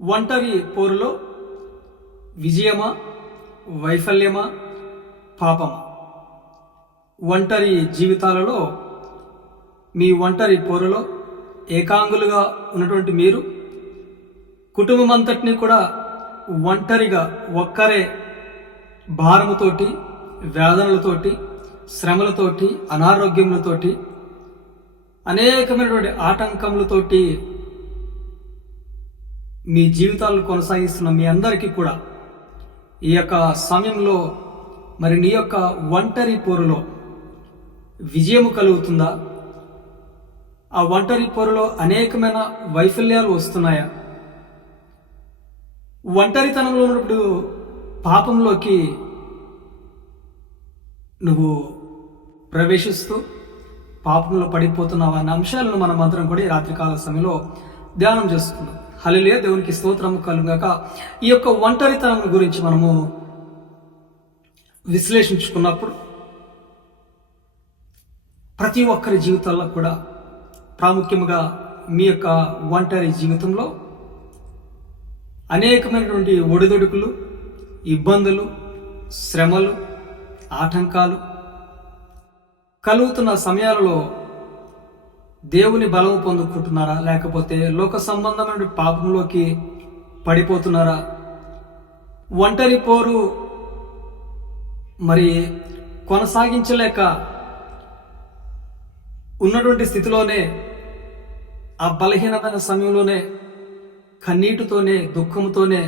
ఒంటరి పోరులో విజయమా వైఫల్యమా పాపమా? ఒంటరి జీవితాలలో మీ ఒంటరి పోరులో ఏకాంగులుగా ఉన్నటువంటి మీరు కుటుంబం అంతటినీ కూడా ఒంటరిగా ఒక్కరే భారముతోటి వేదనలతోటి శ్రమలతోటి అనారోగ్యములతోటి అనేకమైనటువంటి ఆటంకములతోటి మీ జీవితాలను కొనసాగిస్తున్న మీ అందరికీ కూడా ఈ యొక్క సమయంలో మరి నీ యొక్క ఒంటరి పోరులో విజయము కలుగుతుందా? ఆ ఒంటరి పోరులో అనేకమైన వైఫల్యాలు వస్తున్నాయా? ఒంటరితనంలో ఉన్నప్పుడు పాపంలోకి నువ్వు ప్రవేశిస్తూ పాపంలో పడిపోతున్నావు అనే అంశాలను మనం అందరం కూడా ఈ రాత్రికాల సమయంలో ధ్యానం చేసుకున్నాం హలిలే దేవునికి స్తోత్రము కలుగాక ఈ యొక్క ఒంటరితనం గురించి మనము విశ్లేషించుకున్నప్పుడు ప్రతి ఒక్కరి జీవితాల్లో కూడా ప్రాముఖ్యముగా మీ యొక్క ఒంటరి జీవితంలో అనేకమైనటువంటి ఒడిదొడుకులు ఇబ్బందులు శ్రమలు ఆటంకాలు కలుగుతున్న సమయాలలో దేవుని బలము పొందుకుంటున్నారా? లేకపోతే లోక సంబంధమైన పాపంలోకి పడిపోతున్నారా? ఒంటరి పోరు మరి కొనసాగించలేక ఉన్నటువంటి స్థితిలోనే ఆ బలహీనమైన సమయంలోనే కన్నీటితోనే దుఃఖంతోనే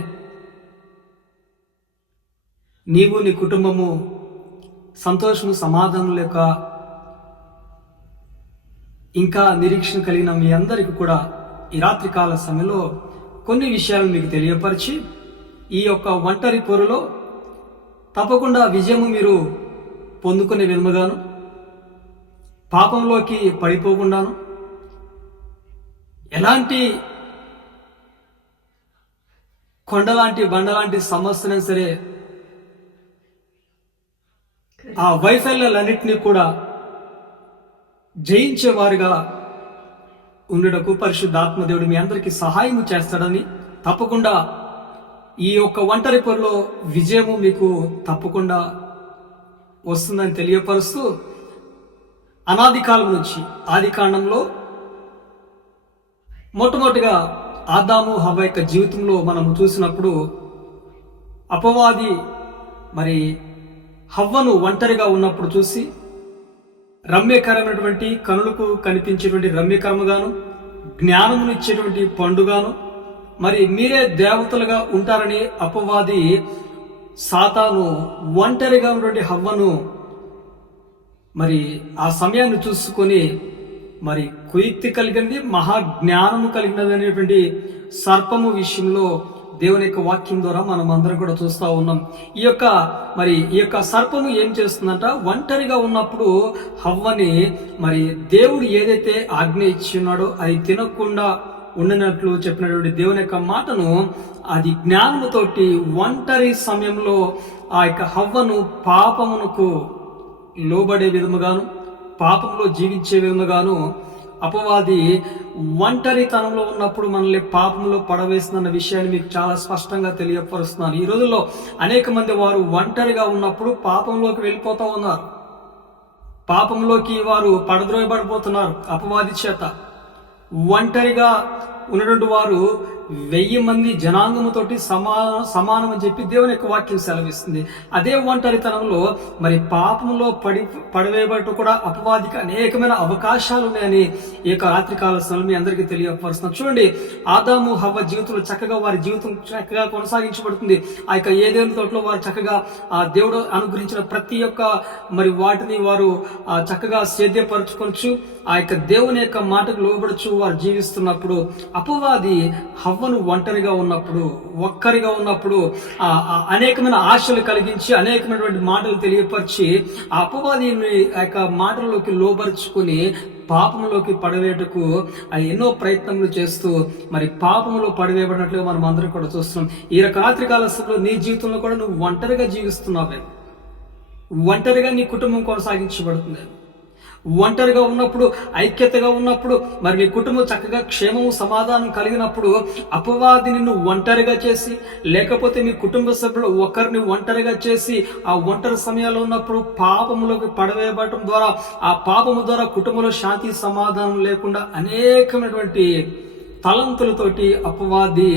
నీవు నీ కుటుంబము సంతోషము సమాధానం లేక ఇంకా నిరీక్షణ కలిగిన మీ అందరికీ కూడా ఈ రాత్రికాల సమయంలో కొన్ని విషయాలు మీకు తెలియపరిచి ఈ యొక్క ఒంటరి పొరలో తప్పకుండా విజయము మీరు పొందుకునే విధముగాను పాపంలోకి పడిపోకుండాను ఎలాంటి కొండలాంటి బండలాంటి సమస్యనే సరే ఆ వైఫల్యాలన్నింటినీ కూడా జయించేవారుగా ఉండటకు పరిశుద్ధాత్మదేవుడు మీ అందరికీ సహాయం చేస్తాడని తప్పకుండా ఈ యొక్క ఒంటరి పొరలో విజయము మీకు తప్పకుండా వస్తుందని తెలియపరుస్తూ అనాది కాలం నుంచి ఆది కాండంలో మొట్టమొదటిగా ఆదాము హవ్వ యొక్క జీవితంలో మనము చూసినప్పుడు అపవాది మరి హవ్వను ఒంటరిగా ఉన్నప్పుడు చూసి రమ్యకరమైనటువంటి కనులకు కనిపించేటువంటి రమ్యకరముగాను జ్ఞానమును ఇచ్చేటువంటి పండుగాను మరి మీరే దేవతలుగా ఉంటారని అపవాది సాతాను ఒంటరిగా ఉన్నటువంటి హవ్వను మరి ఆ సమయాన్ని చూసుకొని మరి కుయుక్తి కలిగింది మహాజ్ఞానము కలిగినది అనేటువంటి సర్పము విషయంలో దేవుని యొక్క వాక్యం ద్వారా మనం అందరం కూడా చూస్తూ ఉన్నాం. ఈ యొక్క మరి ఈ యొక్క సర్పము ఏం చేస్తుందంట? ఒంటరిగా ఉన్నప్పుడు హవ్వని మరి దేవుడు ఏదైతే ఆజ్ఞ ఇచ్చి ఉన్నాడో అది తినకుండా ఉండినట్లు చెప్పినటువంటి దేవుని యొక్క మాటను అది జ్ఞానముతోటి ఒంటరి సమయంలో ఆ యొక్క హవ్వను పాపమునకు లోబడే విధముగాను పాపంలో జీవించే విధముగాను అపవాది ఒంటరితనంలో ఉన్నప్పుడు మనల్ని పాపంలో పడవేస్తుందన్న విషయాన్ని మీకు చాలా స్పష్టంగా తెలియపరుస్తున్నాను. ఈ రోజుల్లో అనేక మంది వారు ఒంటరిగా ఉన్నప్పుడు పాపంలోకి వెళ్ళిపోతూ ఉన్నారు. పాపంలోకి వారు పడద్రోయబడిపోతున్నారు అపవాది చేత. ఒంటరిగా ఉన్నటువంటి వారు వెయ్యి మంది జనాంగముతోటి సమా సమానం అని చెప్పి దేవుని యొక్క వాక్యం సెలవిస్తుంది. అదే ఒంటరితనంలో మరి పాపంలో పడి పడవేయబట్టు కూడా అపవాదికి అనేకమైన అవకాశాలు ఉన్నాయని ఈ యొక్క రాత్రికాల సమయం మీ అందరికీ తెలియపరుస్తున్నాం. చూడండి ఆదాము హవ్వ జీవితంలో చక్కగా వారి జీవితం చక్కగా కొనసాగించబడుతుంది. ఆ యొక్క ఏదేని తోటలో వారు చక్కగా ఆ దేవుడు అనుగ్రహించిన ప్రతి ఒక్క మరి వాటిని వారు చక్కగా సేద్యపరచుకొనచ్చు. ఆ యొక్క దేవుని యొక్క మాటకు లోబడుచు వారు జీవిస్తున్నప్పుడు అపవాది హవ్వను ఒంటరిగా ఉన్నప్పుడు ఒక్కరిగా ఉన్నప్పుడు అనేకమైన ఆశలు కలిగించి అనేకమైనటువంటి మాటలు తెలియపరిచి ఆ అపవాది యొక్క మాటల్లోకి లోపరుచుకొని పాపంలోకి పడవేటకు ఎన్నో ప్రయత్నములు చేస్తూ మరి పాపంలో పడవేయబడినట్లుగా మనం అందరం కూడా చూస్తున్నాం. ఈ రాత్రికాల సమయంలో నీ జీవితంలో కూడా నువ్వు ఒంటరిగా జీవిస్తున్నావే. ఒంటరిగా నీ కుటుంబం కొనసాగించబడుతుంది. ఒంటరిగా ఉన్నప్పుడు ఐక్యతగా ఉన్నప్పుడు మరి మీ కుటుంబం చక్కగా క్షేమము సమాధానం కలిగినప్పుడు అపవాది నిన్ను ఒంటరిగా చేసి లేకపోతే మీ కుటుంబ సభ్యులు ఒకరిని ఒంటరిగా చేసి ఆ ఒంటరి సమయాల్లో ఉన్నప్పుడు పాపములోకి పడవేయబడటం ద్వారా ఆ పాపము ద్వారా కుటుంబంలో శాంతి సమాధానం లేకుండా అనేకమైనటువంటి తలంతులతోటి అపవాది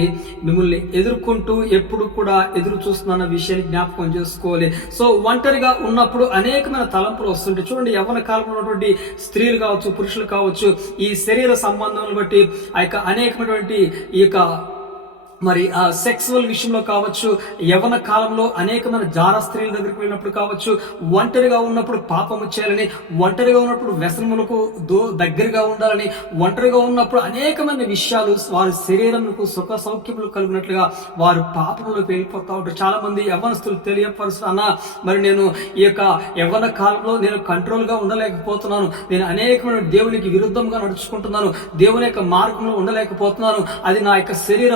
మిమ్మల్ని ఎదుర్కొంటూ ఎప్పుడు కూడా ఎదురు చూస్తున్న విషయాన్ని జ్ఞాపకం చేసుకోవాలి. సో ఒంటరిగా ఉన్నప్పుడు అనేకమైన తలంపులు వస్తుంటాయి. చూడండి యవన కాలంలో ఉన్నటువంటి స్త్రీలు కావచ్చు పురుషులు కావచ్చు ఈ శరీర సంబంధాలను బట్టి ఆ యొక్క అనేకమైనటువంటి ఈ యొక్క మరి ఆ సెక్సువల్ విషయంలో కావచ్చు యవన కాలంలో అనేకమైన జార స్త్రీల దగ్గరికి వెళ్ళినప్పుడు కావచ్చు ఒంటరిగా ఉన్నప్పుడు పాపము చేయాలని ఒంటరిగా ఉన్నప్పుడు వ్యసనములకు దో దగ్గరగా ఉండాలని ఒంటరిగా ఉన్నప్పుడు అనేకమైన విషయాలు వారి శరీరములకు సుఖ సౌఖ్యములు కలిగినట్లుగా వారు పాపంలోకి వెళ్ళిపోతా ఉంటారు. చాలా మంది యవనస్తులు తెలియపరుస్తున్నా మరి నేను ఈ యొక్క యవన కాలంలో నేను కంట్రోల్గా ఉండలేకపోతున్నాను. నేను అనేకమైన దేవునికి విరుద్ధంగా నడుచుకుంటున్నాను. దేవుని యొక్క మార్గంలో ఉండలేకపోతున్నాను. అది నా యొక్క శరీర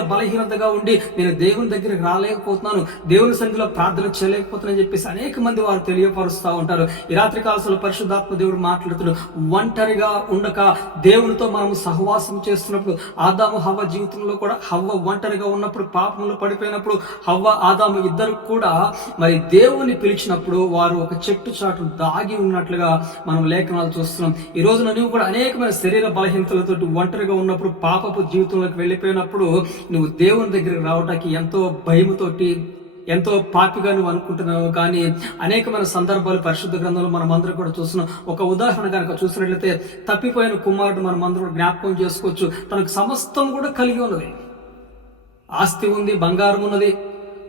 బలహీనతగా ఉండి నేను దేవుని దగ్గరికి రాలేకపోతున్నాను దేవుని సన్నిధిలో ప్రార్థన చేయలేకపోతున్నాను చెప్పేసి అనేక మంది వారు తెలియపరుస్తూ ఉంటారు. ఈ రాత్రి కాలంలో పరిశుద్ధాత్మ దేవుడు మాట్లాడుతున్నాడు ఒంటరిగా ఉండక దేవునితో మనం సహవాసం చేస్తున్నప్పుడు ఆదాము హవ్వ జీవితంలో కూడా హవ్వ ఒంటరిగా ఉన్నప్పుడు పాపంలో పడిపోయినప్పుడు హవ్వ ఆదాము ఇద్దరు కూడా మరి దేవుని పిలిచినప్పుడు వారు ఒక చెట్టు చాటు దాగి ఉన్నట్లుగా మనం లేఖనాలు చూస్తున్నాం. ఈ రోజున నువ్వు కూడా అనేకమైన శరీర బలహీనతలతో ఒంటరిగా ఉన్నప్పుడు పాపపు జీవితంలోకి వెళ్ళిపోయినప్పుడు నువ్వు దేవుని దగ్గరికి రావడానికి ఎంతో భయముతోటి ఎంతో పాపిగా నువ్వు అనుకుంటున్నావు. కానీ అనేకమైన సందర్భాలు పరిశుద్ధ గ్రంథంలో మనం అందరం కూడా చూస్తున్నాం. ఒక ఉదాహరణ కనుక చూసినట్లయితే తప్పిపోయిన కుమారుడు మనం అందరం జ్ఞాపకం చేసుకోవచ్చు. తనకు సమస్తం కూడా కలిగి ఉన్నది. ఆస్తి ఉంది బంగారం ఉన్నది.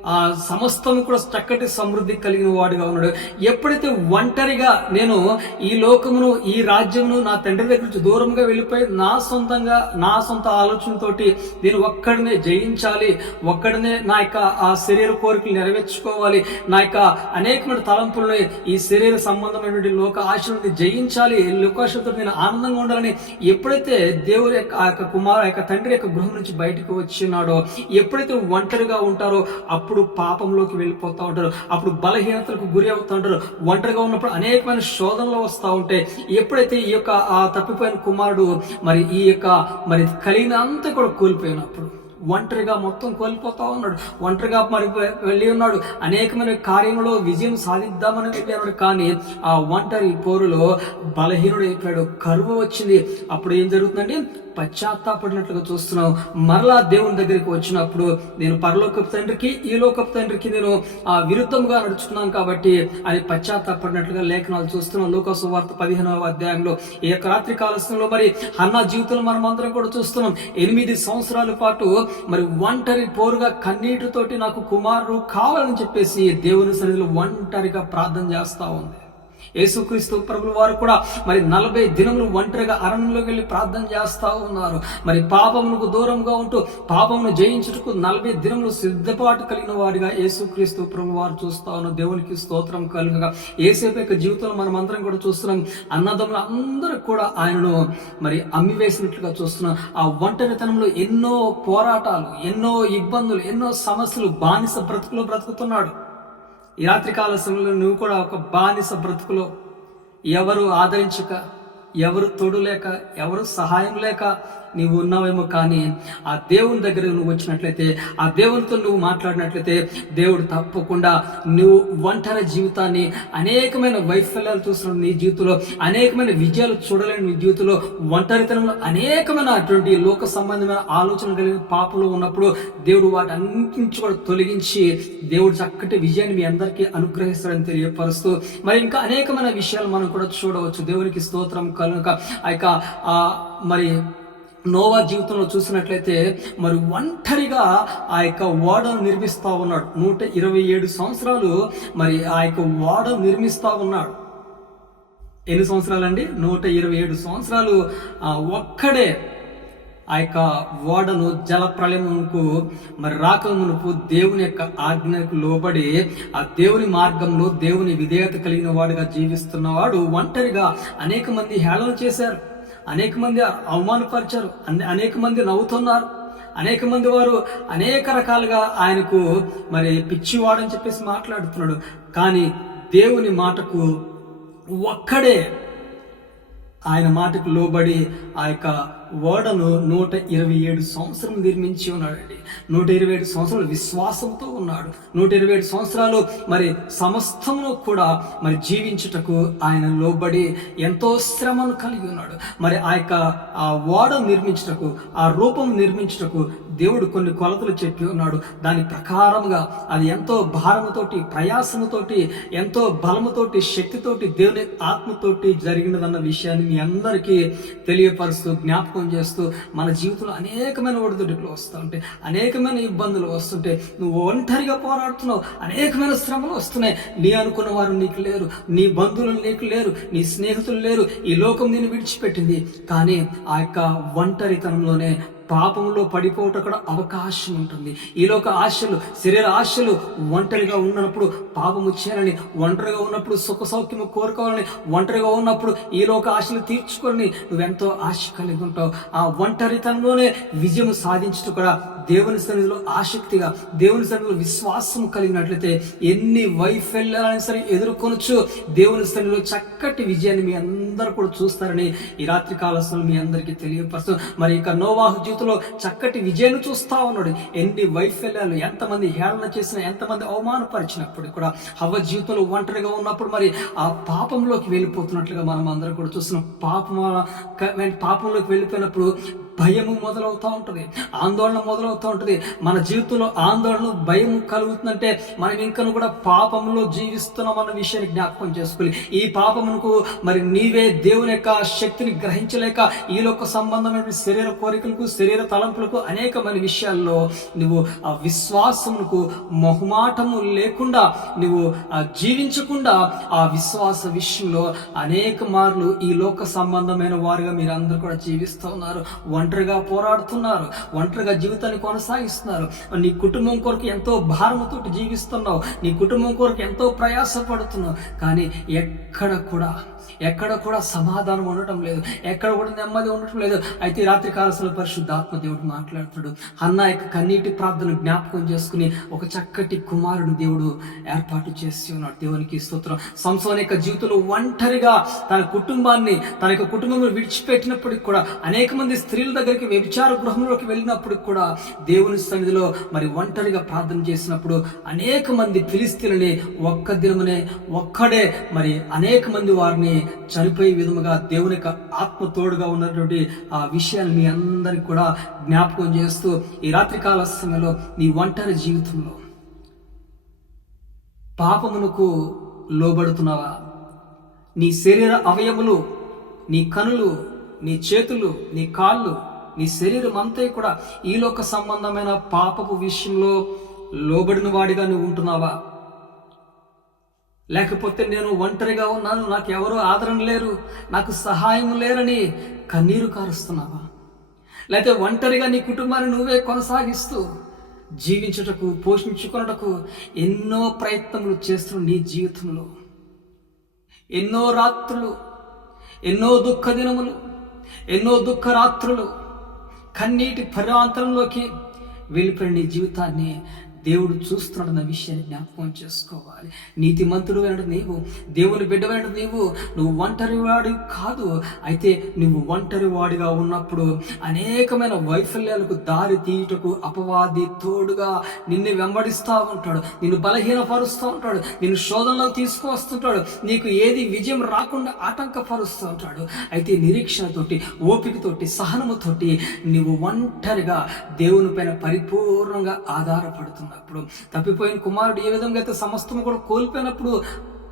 ఆ సమస్తం కూడా చక్కటి సమృద్ధి కలిగిన వాడిగా ఉన్నాడు. ఎప్పుడైతే ఒంటరిగా నేను ఈ లోకమును ఈ రాజ్యమును నా తండ్రి దగ్గర నుంచి దూరంగా వెళ్ళిపోయి నా సొంతంగా నా సొంత ఆలోచనతోటి నేను ఒక్కడినే జయించాలి ఒక్కడినే నా యొక్క ఆ శరీర కోరికలు నెరవేర్చుకోవాలి నా యొక్క అనేకమైన తలంపులను ఈ శరీర సంబంధమైనటువంటి లోక ఆశలను జయించాలి లోకాశతో నేను ఆనందంగా ఉండాలని ఎప్పుడైతే దేవుడి యొక్క ఆ యొక్క కుమారు యొక్క తండ్రి యొక్క గృహం నుంచి బయటకు వచ్చినాడో ఎప్పుడైతే ఒంటరిగా ఉంటారో అప్పుడు పాపంలోకి వెళ్ళిపోతూ ఉంటారు. అప్పుడు బలహీనతలకు గురి అవుతూ ఉంటారు. ఒంటరిగా ఉన్నప్పుడు అనేకమైన శోధనలు వస్తూ ఉంటాయి. ఎప్పుడైతే ఈ యొక్క ఆ తప్పిపోయిన కుమారుడు మరి ఈ యొక్క మరి కలిగిన అంతా కూడా కోల్పోయినప్పుడు ఒంటరిగా మొత్తం కోల్పోతా ఉన్నాడు. ఒంటరిగా మరి వెళ్ళి ఉన్నాడు. అనేకమైన కార్యంలో విజయం సాధిద్దామని వెళ్ళాడు కానీ ఆ ఒంటరి పోరులో బలహీనుడు అయిపోయాడు కరువు వచ్చింది. అప్పుడు ఏం జరుగుతుందంటే పశ్చాత్తాపడినట్లుగా చూస్తున్నాం మరలా దేవుని దగ్గరికి వచ్చినప్పుడు నేను పరలోకపు తండ్రికి ఈ లోకపు తండ్రికి నేను ఆ విరుద్ధంగా నడుచుకున్నాను కాబట్టి అది పశ్చాత్తాపడినట్లుగా లేఖనాలు చూస్తున్నాం లోకసు వార్త పదిహేనవ అధ్యాయంలో ఈ యొక్క రాత్రి కాలస్యంలో మరి అన్న జీవితంలో మనం అందరం కూడా చూస్తున్నాం. ఎనిమిది సంవత్సరాల పాటు మరి ఒంటరి పోరుగా కన్నీటితోటి నాకు కుమారుడు కావాలని చెప్పేసి దేవుని సన్నిధిలో ఒంటరిగా ప్రార్థన చేస్తూ ఉంది. యేసుక్రీస్తు ప్రభుల వారు కూడా మరి నలభై దినములు ఒంటరిగా అరణ్యంలోకి వెళ్ళి ప్రార్థన చేస్తూ ఉన్నారు. మరి పాపమునకు దూరంగా ఉంటూ పాపమును జయించుటకు నలభై దినములు సిద్ధపాటు కలిగిన వాడిగా యేసుక్రీస్తు ప్రభు వారు చూస్తా ఉన్న దేవునికి స్తోత్రం కలుగగా. ఏసేపు యొక్క జీవితంలో మనం అందరం కూడా చూస్తున్నాం. అన్నదమ్ములు అందరూ కూడా ఆయనను మరి అమ్మివేసినట్లుగా చూస్తున్నాం. ఆ ఒంటరితనంలో ఎన్నో పోరాటాలు ఎన్నో ఇబ్బందులు ఎన్నో సమస్యలు బానిస బ్రతుకులో బ్రతుకుతున్నాడు. యాత్రికాల సమయంలో నువ్వు కూడా ఒక బానిస బ్రతుకులో ఎవరు ఆదరించక ఎవరు తోడు లేక ఎవరు సహాయం లేక నీవు ఉన్నావేమో కానీ ఆ దేవుని దగ్గర నువ్వు వచ్చినట్లయితే ఆ దేవునితో నువ్వు మాట్లాడినట్లయితే దేవుడు తప్పకుండా నువ్వు ఒంటరి జీవితాన్ని అనేకమైన వైఫల్యాలు చూస్తున్న నీ జీవితంలో అనేకమైన విజయాలు చూడలేని నీ జీవితంలో ఒంటరితనంలో అనేకమైన అటువంటి లోక సంబంధమైన ఆలోచన కలిగిన పాపలు ఉన్నప్పుడు దేవుడు వాటి అన్నింటి కూడా తొలగించి దేవుడు చక్కటి విజయాన్ని మీ అందరికీ అనుగ్రహిస్తాడని తెలియపరుస్తూ మరి ఇంకా అనేకమైన విషయాలు మనం కూడా చూడవచ్చు. దేవునికి స్తోత్రం కనుక ఆ యొక్క మరి నోవా జీవితంలో చూసినట్లయితే మరి ఒంటరిగా ఆ యొక్క ఓడను నిర్మిస్తా ఉన్నాడు. నూట ఇరవై ఏడు సంవత్సరాలు మరి ఆ యొక్క ఓడను నిర్మిస్తా ఉన్నాడు. ఎన్ని సంవత్సరాలండి? నూట ఇరవై ఏడు సంవత్సరాలు ఆ ఒక్కడే ఆ యొక్క ఓడను జల ప్రళయమునకు మరి రాకమునకు దేవుని యొక్క ఆజ్ఞకు లోబడి ఆ దేవుని మార్గంలో దేవుని విధేయత కలిగిన వాడుగా జీవిస్తున్నవాడు ఒంటరిగా అనేక మంది హేళన చేశారు. అనేక మంది అవమానపరిచారు. అనేక మంది నవ్వుతున్నారు. అనేక మంది వారు అనేక రకాలుగా ఆయనకు మరి పిచ్చివాడని చెప్పేసి మాట్లాడుతున్నాడు. కానీ దేవుని మాటకు ఒక్కడే ఆయన మాటకు లోబడి ఆ యొక్క ఓడను నూట ఇరవై ఏడు సంవత్సరం నిర్మించి ఉన్నాడండి. నూట ఇరవై ఏడు సంవత్సరాలు విశ్వాసంతో ఉన్నాడు. నూట ఇరవై ఏడు సంవత్సరాలు మరి సమస్తమును కూడా మరి జీవించుటకు ఆయన లోబడి ఎంతో శ్రమను కలిగి ఉన్నాడు. మరి ఆ యొక్క ఆ ఓడ నిర్మించుటకు ఆ రూపం నిర్మించుటకు దేవుడు కొన్ని కొలతలు చెప్పి ఉన్నాడు. దాని ప్రకారముగా అది ఎంతో భారముతోటి ప్రయాసముతోటి ఎంతో బలముతోటి శక్తితోటి దేవుని ఆత్మతోటి జరిగినదన్న విషయాన్ని మీ అందరికీ తెలియపరుస్తూ జ్ఞాపకం చేస్తూ మన జీవితంలో అనేకమైన ఒడిదుడుకులు వస్తూ ఉంటాయి. అనేకమైన ఇబ్బందులు వస్తుంటే నువ్వు ఒంటరిగా పోరాడుతున్నావు. అనేకమైన శ్రమలు వస్తున్నాయి. నీ అనుకున్న వారు నీకు లేరు. నీ బంధువులు నీకు లేరు. నీ స్నేహితులు లేరు. ఈ లోకం నేను విడిచిపెట్టింది. కానీ ఆ యొక్క ఒంటరితనంలోనే పాపంలో పడిపోవటం కూడా అవకాశం ఉంటుంది. ఈలోక ఆశలు శరీర ఆశలు ఒంటరిగా ఉన్నప్పుడు పాపము చేయాలని ఒంటరిగా ఉన్నప్పుడు సుఖ సౌఖ్యము కోరుకోవాలని ఒంటరిగా ఉన్నప్పుడు ఈలోక ఆశలు తీర్చుకొని నువ్వెంతో ఆశ కలిగి ఉంటావు. ఆ ఒంటరితనంలోనే విజయం సాధించడం కూడా దేవుని సన్నిధిలో ఆసక్తిగా దేవుని సన్నిధిలో విశ్వాసం కలిగినట్లయితే ఎన్ని వైఫల్యాలైనా సరే ఎదుర్కొనొచ్చు. దేవుని సన్నిధిలో చక్కటి విజయాన్ని మీ అందరూ కూడా చూస్తారని ఈ రాత్రి కాల మీ అందరికీ తెలియపరుస్తూ మరి ఇక నోవాహు జీవితంలో చక్కటి విజయాన్ని చూస్తా ఉన్నాడు. ఎన్ని వైఫల్యాలు ఎంతమంది హేళన చేసిన ఎంతమంది అవమానపరిచినప్పుడు కూడా హవ్వ జీవితంలో ఒంటరిగా ఉన్నప్పుడు మరి ఆ పాపంలోకి వెళ్ళిపోతున్నట్లుగా మనం అందరం కూడా చూస్తున్నాం. పాపం పాపంలోకి వెళ్ళిపోయినప్పుడు భయము మొదలవుతూ ఉంటుంది. ఆందోళన మొదలవుతూ ఉంటుంది. మన జీవితంలో ఆందోళన భయం కలుగుతుందంటే మనం ఇంకను కూడా పాపంలో జీవిస్తున్నాం అన్న విషయాన్ని జ్ఞాపకం చేసుకోవాలి. ఈ పాపమునకు మరి నీవే దేవుని యొక్క శక్తిని గ్రహించలేక ఈ లోక సంబంధమైన శరీర కోరికలకు శరీర తలంపులకు అనేకమైన విషయాల్లో నువ్వు ఆ విశ్వాసమునకు మొహమాటము లేకుండా నువ్వు జీవించకుండా ఆ విశ్వాస విషయంలో అనేక మార్లు ఈ లోక సంబంధమైన వారుగా మీరు అందరూ కూడా జీవిస్తూ ఉన్నారు. ఒంటరిగా పోరాడుతున్నారు ఒంటరిగా జీవితాన్ని కొనసాగిస్తున్నారు. నీ కుటుంబం కొరకు ఎంతో భారంతో జీవిస్తున్నావు నీ కుటుంబం కొరకు ఎంతో ప్రయాసపడుతున్నావు. కానీ ఎక్కడ కూడా ఎక్కడ కూడా సమాధానం ఉండటం లేదు. ఎక్కడ కూడా నెమ్మది ఉండటం లేదు. అయితే రాత్రి కాలశల పరిశుద్ధాత్మ దేవుడు మాట్లాడుతాడు. అన్న యొక్క కన్నీటి ప్రార్థన జ్ఞాపకం చేసుకుని ఒక చక్కటి కుమారుని దేవుడు ఏర్పాటు చేసి ఉన్నాడు. దేవునికి స్తోత్రం. సంసోన్ యొక్క జీవితంలో ఒంటరిగా తన కుటుంబాన్ని తన యొక్క కుటుంబంలో విడిచిపెట్టినప్పటికి కూడా అనేక మంది స్త్రీల దగ్గరికి వ్యభిచార గృహంలోకి వెళ్ళినప్పటికి కూడా దేవుని సన్నిధిలో మరి ఒంటరిగా ప్రార్థన చేసినప్పుడు అనేక మంది ఫిలిస్తీన్లని ఒక్క దినమునే ఒక్కడే మరి అనేక మంది వారిని చనిపోయే విధముగా దేవుని యొక్క ఆత్మ తోడుగా ఉన్నటువంటి ఆ విషయాన్ని మీ అందరికి కూడా జ్ఞాపకం చేస్తూ ఈ రాత్రికాల సమయంలో నీ ఒంటరి జీవితంలో పాపమునకు లోబడుతున్నావా? నీ శరీర అవయములు నీ కనులు నీ చేతులు నీ కాళ్ళు నీ శరీరం అంతా కూడా ఈ లోక సంబంధమైన పాపపు విషయంలో లోబడిన వాడిగా నువ్వు ఉంటున్నావా? లేకపోతే నేను ఒంటరిగా ఉన్నాను నాకు ఎవరో ఆదరణ లేరు నాకు సహాయం లేరని కన్నీరు కారుస్తున్నావా? లేకపోతే ఒంటరిగా నీ కుటుంబాన్ని నువ్వే కొనసాగిస్తూ జీవించుటకు పోషించుకున్నటకు ఎన్నో ప్రయత్నములు చేస్తున్న నీ జీవితంలో. ఎన్నో రాత్రులు ఎన్నో దుఃఖ దినములు ఎన్నో దుఃఖ రాత్రులు కన్నీటి పరివాంతరంలోకి వెళ్ళిపోయిన నీ జీవితాన్ని దేవుడు చూస్తున్నాడన్న విషయాన్ని జ్ఞాపకం చేసుకోవాలి. నీతిమంతుడు వెనడు నీవు దేవుని బిడ్డ నీవు నువ్వు ఒంటరివాడి కాదు. అయితే నువ్వు ఒంటరి వాడిగా ఉన్నప్పుడు అనేకమైన వైఫల్యాలకు దారి తీయుటకు అపవాది తోడుగా నిన్ను వెంబడిస్తూ ఉంటాడు. నిన్ను బలహీనపరుస్తూ ఉంటాడు. నిన్ను శోధనలో తీసుకువస్తుంటాడు నీకు ఏది విజయం రాకుండా ఆటంకపరుస్తూ ఉంటాడు. అయితే నిరీక్షణతోటి ఓపికతోటి సహనముతోటి నువ్వు ఒంటరిగా దేవుని పైన పరిపూర్ణంగా అప్పుడు తప్పిపోయిన కుమారుడు ఏ విధంగా అయితే సమస్తము కూడా కోల్పోయినప్పుడు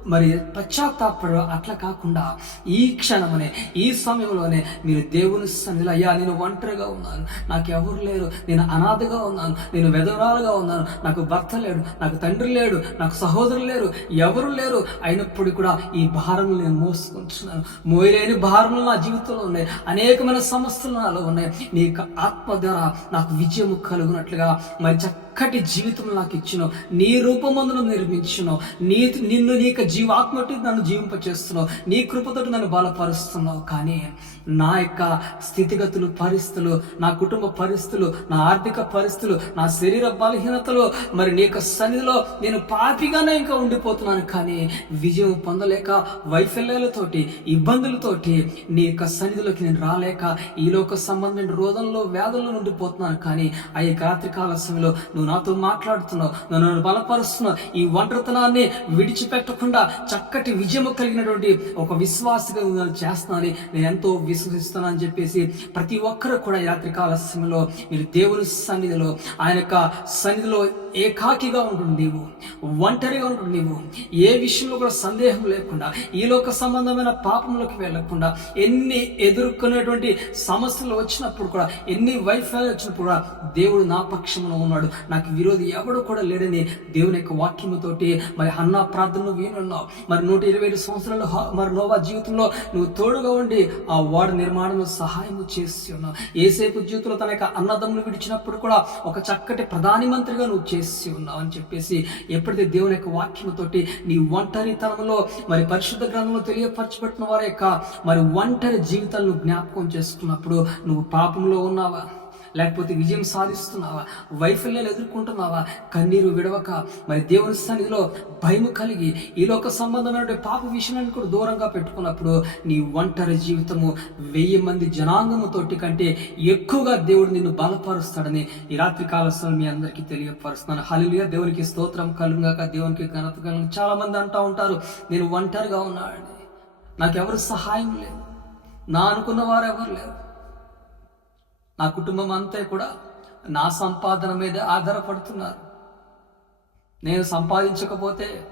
మరి పశ్చాత్తాపడు అట్లా కాకుండా ఈ క్షణమనే ఈ సమయంలోనే మీరు దేవుని సన్నిధిలో అయ్యా నేను ఒంటరిగా ఉన్నాను. నాకు ఎవరు లేరు. నేను అనాథగా ఉన్నాను. నేను వెదవరాలుగా ఉన్నాను. నాకు భర్త లేడు. నాకు తండ్రి లేడు. నాకు సహోదరులు లేరు. ఎవరు లేరు. అయినప్పుడు కూడా ఈ భారములు నేను మోసుకుంటున్నాను. మోయలేని భారములు నా జీవితంలో ఉన్నాయి. అనేకమైన సమస్యలు నాలో ఉన్నాయి. నీ యొక్క ఆత్మ ద్వారా నాకు విజయము కలుగునట్లుగా మరి చక్కటి జీవితం నాకు ఇచ్చినావు. నీ రూపమందును నిర్మించినావు. నీ నిన్ను నీ యొక్క జీవాత్మటి నన్ను జీవింపచేస్తున్నావు. నీ కృపతోటి నన్ను బలపరుస్తున్నావు. కానీ నా యొక్క స్థితిగతులు పరిస్థితులు నా కుటుంబ పరిస్థితులు నా ఆర్థిక పరిస్థితులు నా శరీర బలహీనతలు మరి నీ యొక్క సన్నిధిలో నేను పాపిగానే ఇంకా ఉండిపోతున్నాను. కానీ విజయం పొందలేక వైఫల్యాలతోటి ఇబ్బందులతోటి నీ యొక్క సన్నిధిలోకి నేను రాలేక ఈ లోక సంబంధమైన రోదంలో వ్యాధుల్లో ఉండిపోతున్నాను. కానీ ఆ యొక్క రాత్రికాల సమయంలో నువ్వు నాతో మాట్లాడుతున్నావు నువ్వు నన్ను బలపరుస్తున్నావు. ఈ ఒంటరితనాన్ని విడిచిపెట్టకుండా చక్కటి విజయము కలిగినటువంటి ఒక విశ్వాసగా చేస్తున్నానని నేను ఎంతో విశ్వసిస్తున్నానని చెప్పేసి ప్రతి ఒక్కరు కూడా యాత్రికాల రాత్రికాల సమయంలో మీరు దేవుని సన్నిధిలో ఆయన యొక్క సన్నిధిలో ఏకాకిగా ఉంటుంది నీవు ఒంటరిగా ఉంటుంది నీవు. ఏ విషయంలో కూడా సందేహం లేకుండా ఈ లోక సంబంధమైన పాపంలోకి వెళ్ళకుండా ఎన్ని ఎదుర్కొనేటువంటి సమస్యలు వచ్చినప్పుడు కూడా ఎన్ని వైఫల్యాలు వచ్చినప్పుడు కూడా దేవుడు నా పక్షంలో ఉన్నాడు. నాకు విరోధి ఎవడు కూడా లేడని దేవుని యొక్క వాక్యముతోటి మరి అన్న ప్రార్థనలు వీనున్నావు. మరి నూట ఇరవై ఐదు సంవత్సరాలు మరి నోవా జీవితంలో నువ్వు తోడుగా ఉండి ఆ వార్డు నిర్మాణంలో సహాయం చేసి ఉన్నావు ఏసేపు జీవితంలో తన యొక్క అన్నదమ్ములు విడిచినప్పుడు కూడా ఒక చక్కటి ప్రధాని మంత్రిగా నువ్వు చేసి ఉన్నావు అని చెప్పేసి ఎప్పుడైతే దేవుని యొక్క వాక్యముతోటి నీ ఒంటరితనంలో మరి పరిశుద్ధ గ్రంథంలో తెలియపరచబెట్టిన వారి యొక్క మరి ఒంటరి జీవితాలను జ్ఞాపకం చేసుకున్నప్పుడు నువ్వు పాపంలో ఉన్నావా? లేకపోతే విజయం సాధిస్తున్నావా? వైఫల్యాలు ఎదుర్కొంటున్నావా? కన్నీరు విడవక మరి దేవుని సన్నిధిలో భయం కలిగి ఈ లోక సంబంధమైన పాప విషయాన్ని కూడా దూరంగా పెట్టుకున్నప్పుడు నీ ఒంటరి జీవితము వెయ్యి మంది జనాంగముతోటి కంటే ఎక్కువగా దేవుడు నిన్ను బలపరుస్తాడని ఈ రాత్రి కాలస్వామి మీ అందరికీ తెలియపరుస్తున్నాను. హలిలుగా దేవునికి స్తోత్రం కలుగాక దేవునికి ఘనత కలుగు చాలా మంది అంటూ ఉంటారు నేను ఒంటరిగా ఉన్నాడని నాకెవరు సహాయం లేదు. నా అనుకున్న వారు ఎవరు లేరు. నా కుటుంబం అంతా కూడా నా సంపాదన మీద ఆధారపడుతున్నారు. నేను సంపాదించకపోతే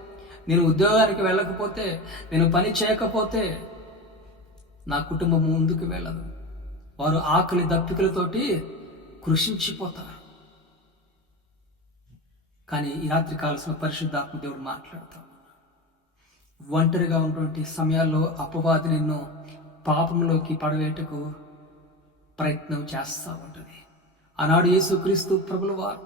నేను ఉద్యోగానికి వెళ్ళకపోతే నేను పని చేయకపోతే నా కుటుంబం ముందుకు వెళ్ళదు. వారు ఆకలి దప్పికలతోటి కృషించిపోతారు. కానీ ఈ రాత్రి కాల్సిన పరిశుద్ధాత్మ దేవుడు మాట్లాడతాం ఒంటరిగా ఉన్నటువంటి సమయాల్లో అపవాది నిన్ను పాపంలోకి పడవేటకు ప్రయత్నం చేస్తూ ఉంటుంది. ఆనాడు యేసుక్రీస్తు ప్రభుల వారు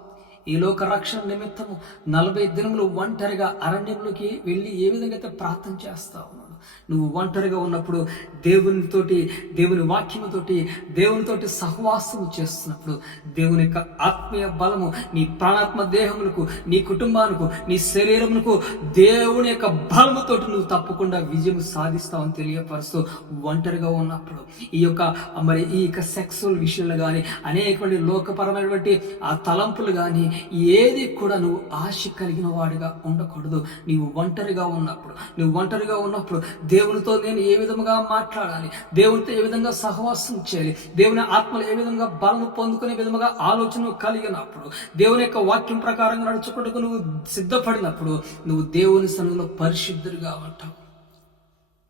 ఈ లోక రక్షణ నిమిత్తము నలభై దినములు ఒంటరిగా అరణ్యంలోకి వెళ్ళి ఏ విధంగా అయితే ప్రార్థన చేస్తా ఉన్నారు? నువ్వు ఒంటరిగా ఉన్నప్పుడు దేవునితోటి దేవుని వాక్యముతోటి దేవునితోటి సహవాసము చేస్తున్నప్పుడు దేవుని యొక్క ఆత్మీయ బలము నీ ప్రాణాత్మ దేహములకు నీ కుటుంబానికి నీ శరీరమునకు దేవుని యొక్క బలముతోటి నువ్వు తప్పకుండా విజయం సాధిస్తావని తెలియపరుస్తూ ఒంటరిగా ఉన్నప్పుడు. ఈ యొక్క మరి ఈ యొక్క సెక్సువల్ విషయంలో కానీ అనేకమంది లోకపరమైనటువంటి ఆ తలంపులు కానీ ఏది కూడా నువ్వు ఆశ కలిగిన వాడిగా ఉండకూడదు. నీవు ఒంటరిగా ఉన్నప్పుడు నువ్వు ఒంటరిగా ఉన్నప్పుడు దేవునితో నేను ఏ విధముగా మాట్లాడాలి? దేవునితో ఏ విధంగా సహవాసం చేయాలి? దేవుని ఆత్మలు ఏ విధంగా బలం పొందుకునే విధముగా ఆలోచన కలిగినప్పుడు దేవుని యొక్క వాక్యం ప్రకారంగా నడుచుకుంటూ నువ్వు సిద్ధపడినప్పుడు నువ్వు దేవుని సన్నిధిలో పరిశుద్ధుడిగా ఉంటావు.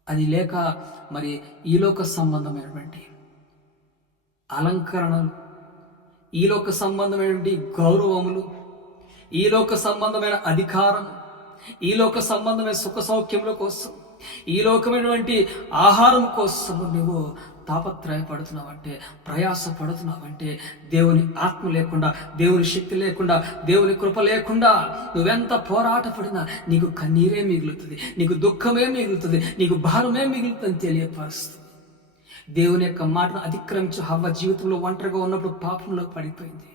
అది లేక మరి ఈలోక సంబంధమైనటువంటి అలంకరణలు ఈలోక సంబంధమైనటువంటి గౌరవములు ఈలోక సంబంధమైన అధికారం ఈలోక సంబంధమైన సుఖ సౌఖ్యముల కోసం ఈ లోకమైనటువంటి ఆహారం కోసం నువ్వు తాపత్రయపడుతున్నావంటే ప్రయాస పడుతున్నావంటే దేవుని ఆత్మ లేకుండా దేవుని శక్తి లేకుండా దేవుని కృప లేకుండా నువ్వెంత పోరాట పడినా నీకు కన్నీరే మిగులుతుంది నీకు దుఃఖమే మిగులుతుంది నీకు భారమే మిగులుతుంది తెలియపరుస్తుంది. దేవుని యొక్క మాటను అతిక్రమించి హవ్వ జీవితంలో ఒంటరిగా ఉన్నప్పుడు పాపంలో పడిపోయింది.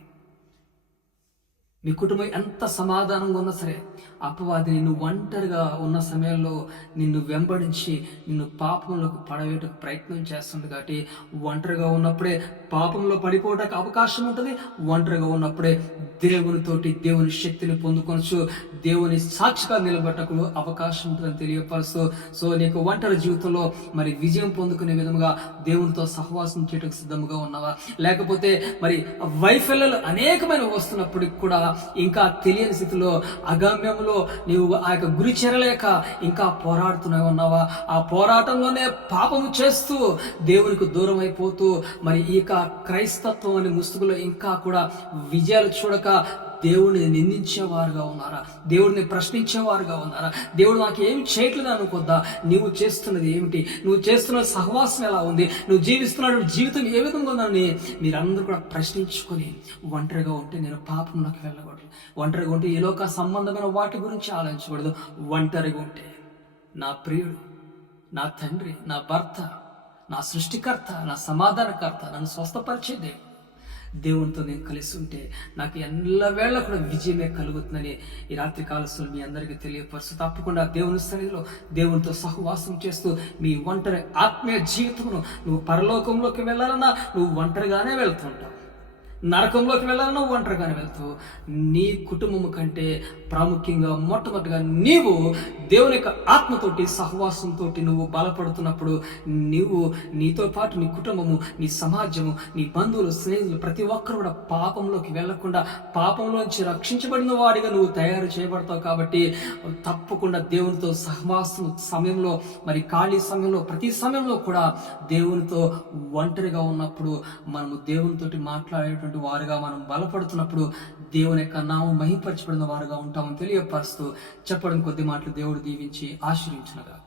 మీ కుటుంబం ఎంత సమాధానంగా ఉన్నా సరే అపవాది నిన్ను ఒంటరిగా ఉన్న సమయంలో నిన్ను వెంబడించి నిన్ను పాపంలోకి పడవేటకు ప్రయత్నం చేస్తుంది కాబట్టి ఒంటరిగా ఉన్నప్పుడే పాపంలో పడిపోవడానికి అవకాశం ఉంటుంది. ఒంటరిగా ఉన్నప్పుడే దేవునితోటి దేవుని శక్తిని పొందుకొనచ్చు. దేవుని సాక్షిగా నిలబెట్టకు అవకాశం ఉంటుందని తెలియపరుస్తూ సో నీకు ఒంటరి జీవితంలో మరి విజయం పొందుకునే విధంగా దేవునితో సహవాసం చేయడానికి సిద్ధంగా ఉన్నావా? లేకపోతే మరి వైఫల్యాలు అనేకమైన వస్తున్నప్పటికి కూడా ఇంకా తెలియని స్థితిలో అగమ్యంలో నీవు ఆ యొక్క గురి చేరలేక ఇంకా పోరాడుతూనే ఉన్నావా? ఆ పోరాటంలోనే పాపము చేస్తూ దేవునికి దూరం అయిపోతూ మరి ఈ యొక్క క్రైస్తత్వం అనే ముసుగులో ఇంకా కూడా విజయాలు చూడక దేవుడిని నిందించేవారుగా ఉన్నారా? దేవుడిని ప్రశ్నించేవారుగా ఉన్నారా? దేవుడు నాకు ఏం చేయట్లేదు అనుకోద్దా? నువ్వు చేస్తున్నది ఏమిటి? నువ్వు చేస్తున్న సహవాసం ఎలా ఉంది? నువ్వు జీవిస్తున్న జీవితం ఏ విధంగా ఉందని మీరందరూ కూడా ప్రశ్నించుకొని ఒంటరిగా ఉంటే నేను పాపంలోకి వెళ్ళకూడదు. ఒంటరిగా ఉంటే ఈ లోక సంబంధమైన వాటి గురించి ఆలోచించకూడదు. ఒంటరిగా ఉంటే నా ప్రియుడు నా తండ్రి నా భర్త నా సృష్టికర్త నా సమాధానకర్త నన్ను స్వస్థపరిచే దేవుడు. దేవునితో నేను కలిసి ఉంటే నాకు ఎల్లవేళ కూడా విజయమే కలుగుతుందని ఈ రాత్రి కాలస్తులు మీ అందరికీ తెలియపరుస్తూ తప్పకుండా దేవుని సన్నిధిలో దేవునితో సహవాసం చేస్తూ మీ ఒంటరి ఆత్మీయ జీవితమును నువ్వు పరలోకంలోకి వెళ్ళాలన్నా నువ్వు ఒంటరిగానే వెళ్తుంటావు. నరకంలోకి వెళ్ళాలని నువ్వు ఒంటరిగానే వెళ్తావు నీ కుటుంబం కంటే ప్రాముఖ్యంగా మొట్టమొదటిగా నీవు దేవుని యొక్క ఆత్మతోటి సహవాసంతో నువ్వు బలపడుతున్నప్పుడు నీవు నీతో పాటు నీ కుటుంబము నీ సమాజము నీ బంధువులు స్నేహితులు ప్రతి ఒక్కరు కూడా పాపంలోకి వెళ్ళకుండా పాపంలోంచి రక్షించబడిన వాడిగా నువ్వు తయారు చేయబడతావు కాబట్టి తప్పకుండా దేవునితో సహవాసం సమయంలో మరి ఖాళీ సమయంలో ప్రతి సమయంలో కూడా దేవునితో ఒంటరిగా ఉన్నప్పుడు మనము దేవునితోటి మాట్లాడేటువంటి వారుగా మనం బలపడుతున్నప్పుడు దేవుని యొక్క నామం మహిపరచబడిన వారుగా ఉంటామని తెలియపరుస్తూ చెప్పడం కొద్ది మాటలు దేవుడు దీవించి ఆశ్రయించినగా